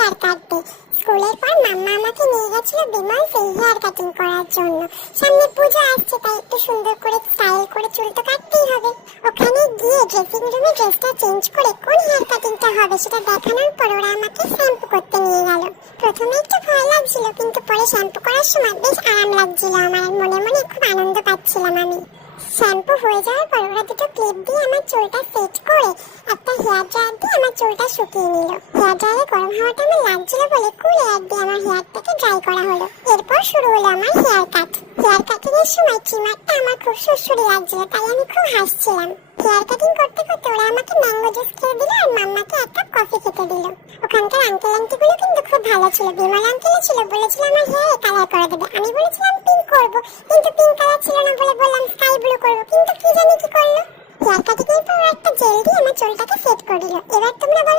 Hair কাটতে। স্কুলের পর মাম্মা আমাকে নিয়ে গেছিল বিমল সেই হেয়ার কাটিং করার জন্য। সামনে পুজো আসছে, তাই একটু সুন্দর করে স্টাইল করে চুল তো কাটতেই হবে। ওখানে গিয়ে ড্রেসিং রুমে ড্রেসটা চেঞ্জ করে কোন হেয়ার কাটিংটা হবে সেটা দেখানোর পর ওরা আমাকে শ্যাম্পু করতে নিয়ে গেল। প্রথমে একটু ভয় লাগছিল, কিন্তু পরে শ্যাম্পু করার সময় বেশ আরাম লাগছিল আমার, আর মনে মনে খুব আনন্দ পাচ্ছিলাম আমি। শ্যাম্পু হয়ে যাওয়ার পর ওরা দুটো ক্লিপ দিয়ে আমার চুলটা সেট করে একটা হেয়ার ড্রায়ার দিয়ে আমার চুলটা শুকিয়ে নিল। হেয়ার ড্রায়ারে গরম হাওয়াটা আমার লাগছিল বলে কুল এয়ার দিয়ে আমার হেয়ারটাকে ড্রাই করা হলো। এরপর শুরু হলো আমার হেয়ার কাট। হেয়ার কাটিং এর সময় ট্রিমারটা আমার খুব সুড়সুড়ি লাগছিল, তাই আমি খুব হাসছিলাম। হেয়ার কাটিং করতে করতে ওরা আমাকে ম্যাঙ্গো জুস খেয়ে দিল আর মাম্মাকে একটা কফি খেতে দিল। ওখানকার আঙ্কেল আন্টিগুলো কিন্তু খুব ভালো ছিল। বিমল আঙ্কেল ছিল, বলেছিল আমার হেয়ারে কালার করে দেবে। আমি বলেছিলাম পিঙ্ক করবো, কিন্তু পিঙ্ক কালার ছিল না বলে বললাম